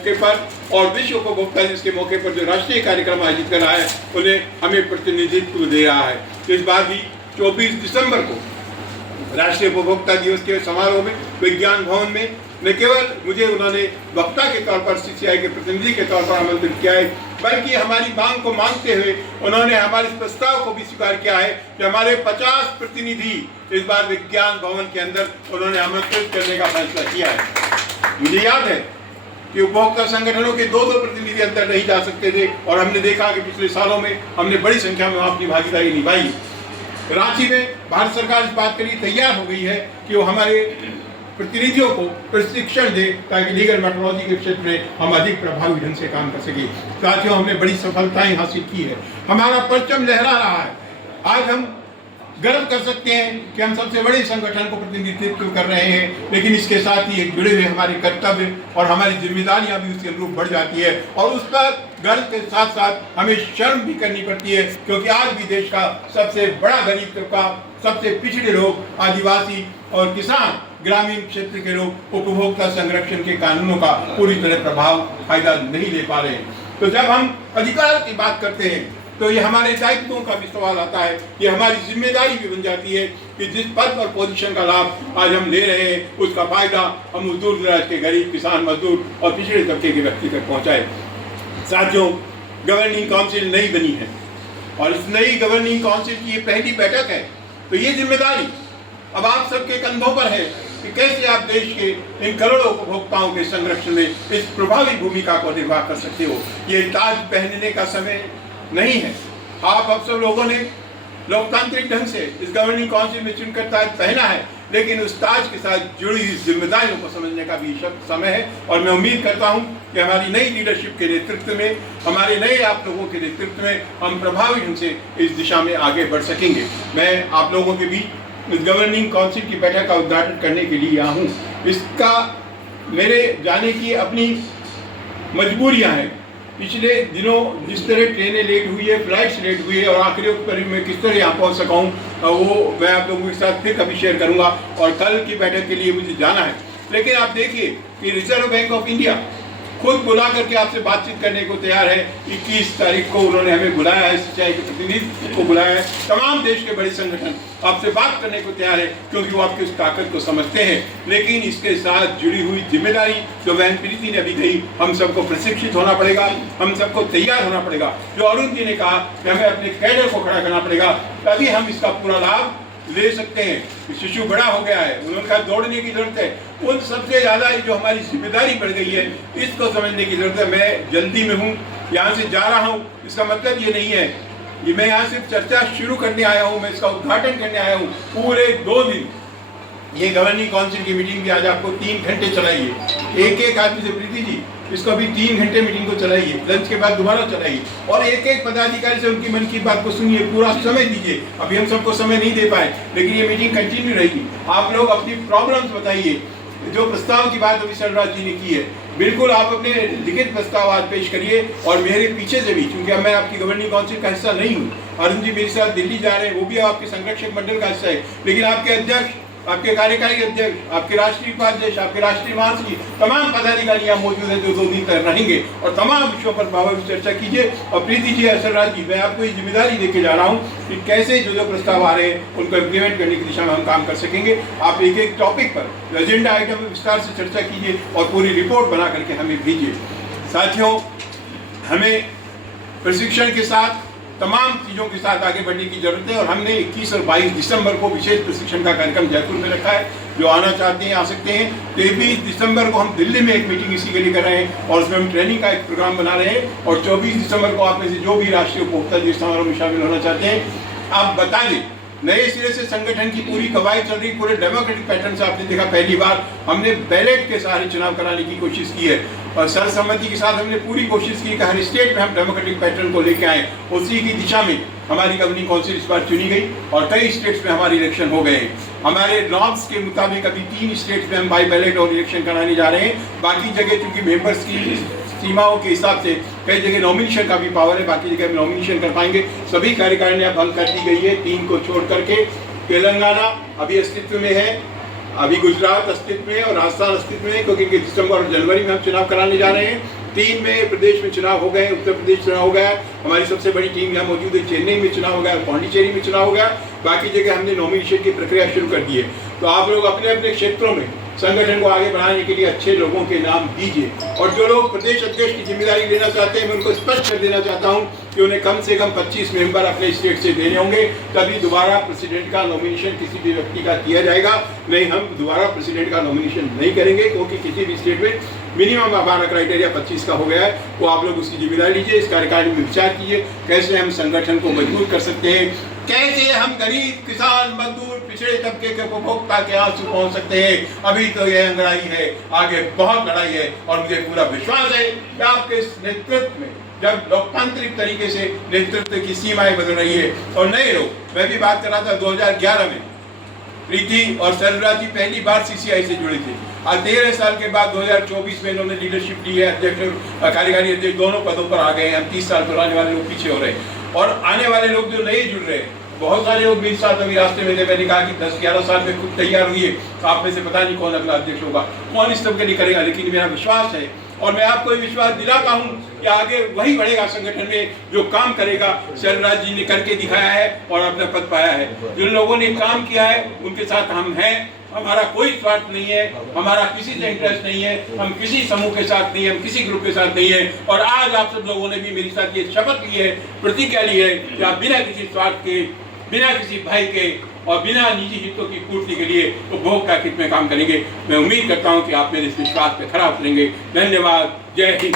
मौके पर और विश्व उपभोक्ता दिवस के मौके पर जो राष्ट्रीय कार्यक्रम आयोजित कर रहा है उन्हें हमें प्रतिनिधित्व दे रहा है। तो इस बार भी 24 दिसंबर को राष्ट्रीय उपभोक्ता दिवस के समारोह में विज्ञान भवन में न केवल मुझे उन्होंने वक्ता के तौर पर CCI के प्रतिनिधि के तौर पर आमंत्रित किया है, बल्कि हमारी मांग को मानते हुए उन्होंने हमारे इस प्रस्ताव को भी स्वीकार किया है कि हमारे 50 प्रतिनिधि इस बार विज्ञान भवन के अंदर उन्होंने आमंत्रित करने का फैसला किया है। मुझे याद है कि उपभोक्ता संगठनों के 2-2 प्रतिनिधि अंदर नहीं जा सकते थे और हमने देखा कि पिछले सालों में हमने बड़ी संख्या में अपनी भागीदारी निभाई। रांची में भारत सरकार इस बात के लिए तैयार हो गई है कि वो हमारे प्रतिनिधियों को प्रशिक्षण दे ताकि लीगल मेट्रोलॉजी के क्षेत्र में हम अधिक प्रभावी ढंग से काम कर सके। साथियों, हमने बड़ी सफलताएं हासिल की है, हमारा परचम लहरा रहा है। आज हम गर्व कर सकते हैं कि हम सबसे बड़े संगठन को प्रतिनिधित्व कर रहे हैं, लेकिन इसके साथ ही एक जुड़े हुए हमारे कर्तव्य और हमारी जिम्मेदारियां भी उसके अनुरूप बढ़ जाती है और उस पर गर्व के साथ साथ हमें शर्म भी करनी पड़ती है, क्योंकि आज भी देश का सबसे बड़ा गरीब तबका, सबसे पिछड़े लोग, आदिवासी और किसान, ग्रामीण क्षेत्र के लोग उपभोक्ता संरक्षण के कानूनों का पूरी तरह प्रभाव फायदा नहीं ले पा रहे हैं। तो जब हम अधिकार की बात करते हैं तो ये हमारे दायित्वों का भी सवाल आता है, ये हमारी जिम्मेदारी भी बन जाती है कि जिस पद और पोजीशन का लाभ आज हम ले रहे हैं उसका फायदा हम उस दूर दराज के गरीब, किसान, मजदूर और पिछड़े तबके के व्यक्ति तक पहुंचाए। साथियों, गवर्निंग काउंसिल नई बनी है और इस नई गवर्निंग काउंसिल की ये पहली बैठक है, तो ये जिम्मेदारी अब आप सबके कंधों पर है कि कैसे आप देश के इन करोड़ों उपभोक्ताओं के संरक्षण में इस प्रभावी भूमिका को निर्वाह कर सकते हो। ये ताज पहनने का समय नहीं है। आप सब लोगों ने लोकतांत्रिक ढंग से इस गवर्निंग काउंसिल में चुनकर ताज पहना है, लेकिन उस ताज के साथ जुड़ी हुई जिम्मेदारियों को समझने का भी समय है और मैं उम्मीद करता हूं कि हमारी नई लीडरशिप के नेतृत्व में, हमारे नए आप लोगों के नेतृत्व में हम प्रभावी ढंग से इस दिशा में आगे बढ़ सकेंगे। मैं आप लोगों के बीच इस गवर्निंग काउंसिल की बैठक का उद्घाटन करने के लिए यहाँ हूँ। इसका मेरे जाने की अपनी मजबूरियाँ हैं। पिछले दिनों जिस तरह ट्रेनें लेट हुई है, फ्लाइट्स लेट हुई है और आखिरी वक्त पर मैं किस तरह यहाँ पहुँच सका हूँ वो मैं आप लोगों के साथ फिर कभी शेयर करूँगा और कल की बैठक के लिए मुझे जाना है। लेकिन आप देखिए कि रिजर्व बैंक ऑफ इंडिया खुद बुला करके आपसे बातचीत करने को तैयार है। 21 तारीख को उन्होंने हमें बुलाया है, सिंचाई के प्रतिनिधि को बुलाया है। तमाम देश के बड़े संगठन आपसे बात करने को तैयार है क्योंकि वो आपकी उस ताकत को समझते हैं। लेकिन इसके साथ जुड़ी हुई जिम्मेदारी जो बहन प्रीति ने अभी कही, हम सबको प्रशिक्षित होना पड़ेगा, हम सबको तैयार होना पड़ेगा। जो अरुण जी ने कहा कि हमें अपने कैडर को खड़ा करना पड़ेगा, तभी हम इसका पूरा लाभ ले सकते हैं। शिशु बड़ा हो गया है, उनका दौड़ने की जरूरत है। उन सबसे ज्यादा जो हमारी जिम्मेदारी बढ़ गई है, इसको समझने की जरूरत है। मैं जल्दी में हूँ, यहाँ से जा रहा हूँ, इसका मतलब ये नहीं है कि मैं यहाँ सिर्फ चर्चा शुरू करने आया हूँ, मैं इसका उद्घाटन करने आया हूँ। पूरे 2 दिन ये गवर्निंग काउंसिल की मीटिंग भी आज आपको 3 घंटे चलाइए। एक आदमी से प्रीति जी इसको भी 3 घंटे मीटिंग को चलाइए, लंच के बाद दोबारा चलाइए और एक पदाधिकारी से उनकी मन की बात को सुनिए, पूरा समय दीजिए। अभी हम सबको समय नहीं दे पाए, लेकिन ये मीटिंग कंटिन्यू रहेगी। आप लोग अपनी प्रॉब्लम्स बताइए। जो प्रस्ताव की बात अभी सरराज जी ने की है, बिल्कुल आप अपने लिखित प्रस्ताव आज पेश करिए और मेरे पीछे से भी, क्योंकि अब मैं आपकी गवर्निंग काउंसिल का हिस्सा नहीं हूँ, अरुण जी मेरे साथ दिल्ली जा रहे हैं, वो भी आपके संरक्षक मंडल का हिस्सा है, लेकिन आपके अध्यक्ष, आपके कार्यकारी अध्यक्ष, आपके राष्ट्रीय उपाध्यक्ष, आपके राष्ट्रीय महासचिव, तमाम पदाधिकारी यहाँ मौजूद हैं जो 2 दिन तक रहेंगे और तमाम विषयों पर प्रभावी चर्चा कीजिए। और प्रीति जी, सरराज जी, मैं आपको ये जिम्मेदारी देके जा रहा हूँ कि कैसे जो प्रस्ताव आ रहे हैं उनको इम्प्लीमेंट करने की दिशा में हम काम कर सकेंगे। आप एक टॉपिक पर एजेंडा आइटम में विस्तार से चर्चा कीजिए और पूरी रिपोर्ट बना करके हमें भेजिए। साथियों, हमें प्रशिक्षण के साथ तमाम चीज़ों के साथ आगे बढ़ने की जरूरत है और हमने 21 और 22 दिसंबर को विशेष प्रशिक्षण का कार्यक्रम जयपुर में रखा है। जो आना चाहते हैं आ सकते हैं। 23 दिसंबर को हम दिल्ली में एक मीटिंग इसी के लिए कर रहे हैं और उसमें हम ट्रेनिंग का एक प्रोग्राम बना रहे हैं और 24 दिसंबर को आप में से जो भी राष्ट्रीय उपभोक्ता दिवस समारोह में शामिल होना चाहते हैं, आप बता दें। नए सिरे से संगठन की पूरी कवायद चल रही, पूरे डेमोक्रेटिक पैटर्न से आपने देखा पहली बार हमने बैलेट के सहारे चुनाव कराने की कोशिश की है और सर्वसम्मति के साथ हमने पूरी कोशिश की कि हर स्टेट में हम डेमोक्रेटिक पैटर्न को लेकर आए। उसी की दिशा में हमारी गवर्निंग काउंसिल इस बार चुनी गई और कई स्टेट्स में हमारे इलेक्शन हो गए हैं। हमारे नॉर्म्स के मुताबिक अभी 3 स्टेट्स में हम बाई बैलेट और इलेक्शन कराने जा रहे हैं। बाकी जगह चूंकि मेंबर्स की सीमाओं के हिसाब से कई जगह नॉमिनेशन का भी पावर है, बाकी जगह हम नॉमिनेशन कर पाएंगे। सभी कार्यकारिणी भंग कर दी गई है 3 को छोड़ करके। तेलंगाना अभी अस्तित्व में है, अभी गुजरात अस्तित्व में है और राजस्थान अस्तित्व में है, क्योंकि दिसंबर और जनवरी में हम चुनाव कराने जा रहे हैं। 3 में प्रदेश में चुनाव हो गए, उत्तर प्रदेश चुनाव हो गया, हमारी सबसे बड़ी टीम यहाँ मौजूद है, चेन्नई में चुनाव हो गया, पौंडीचेरी में चुनाव हो गया, बाकी जगह हमने नॉमिनेशन की प्रक्रिया शुरू कर दी है। तो आप लोग अपने अपने क्षेत्रों में संगठन को आगे बढ़ाने के लिए अच्छे लोगों के नाम दीजिए, और जो लोग प्रदेश अध्यक्ष की जिम्मेदारी लेना चाहते हैं मैं उनको स्पष्ट कर देना चाहता हूं कि उन्हें कम से कम 25 मेंबर अपने स्टेट से देने होंगे, तभी दोबारा प्रेसिडेंट का नॉमिनेशन किसी भी व्यक्ति का किया जाएगा। नहीं, हम दोबारा प्रेसिडेंट का नॉमिनेशन नहीं करेंगे, क्योंकि किसी भी स्टेट में मिनिमम हमारा क्राइटेरिया 25 का हो गया है। वो आप लोग उसकी जिम्मेदारी लीजिए, इस कार्यकारिणी में विचार कीजिए कैसे हम संगठन को मजबूत कर सकते हैं, कैसे हम गरीब, किसान, मजदूर, पिछड़े तबके के उपभोक्ता के आंसू पहुंच सकते हैं। अभी तो यह लड़ाई है, आगे बहुत लड़ाई है, और मुझे पूरा विश्वास है कि आपके इस नेतृत्व में, जब लोकतांत्रिक तरीके से नेतृत्व की सीमाएं बदल रही है और नए लोग, मैं भी बात कर रहा था 2011 में प्रीति और सरला जी पहली बार सीसीआई से जुड़े थे, आज 13 साल के बाद 2024 में इन्होंने लीडरशिप ली है, अध्यक्ष कार्यकारी अध्यक्ष दोनों पदों पर आ गए हैं। हम 30 साल पुराने वाले लोग पीछे हो रहे हैं, और आने वाले लोग जो नए जुड़ रहे हैं, बहुत सारे लोग मेरे साथ अभी रास्ते में थे। मैंने कहा कि 10-11 साल में खुद तैयार हुई है, आप में से पता नहीं कौन अगला अध्यक्ष होगा, कौन इस सबके लिए करेगा, लेकिन मेरा विश्वास है और मैं आपको विश्वास दिलाता हूं कि आगे वही बढ़ेगा संगठन में जो काम करेगा। शैलराज जी ने करके दिखाया है और अपना पद पाया है। जिन लोगों ने काम किया है उनके साथ हम हैं, हमारा कोई स्वार्थ नहीं है, हमारा किसी से इंटरेस्ट नहीं है, हम किसी समूह के साथ नहीं है, हम किसी ग्रुप के साथ नहीं है। और आज आप सब लोगों ने भी मेरे साथ ये शपथ ली है, प्रतिज्ञा ली है कि आप बिना किसी स्वार्थ के, बिना किसी भय के और बिना निजी हितों की पूर्ति के लिए उपभोग का हित में काम करेंगे। मैं उम्मीद करता हूं कि आप मेरे इस विश्वास पे खरा उतरेंगे। धन्यवाद। जय हिंद।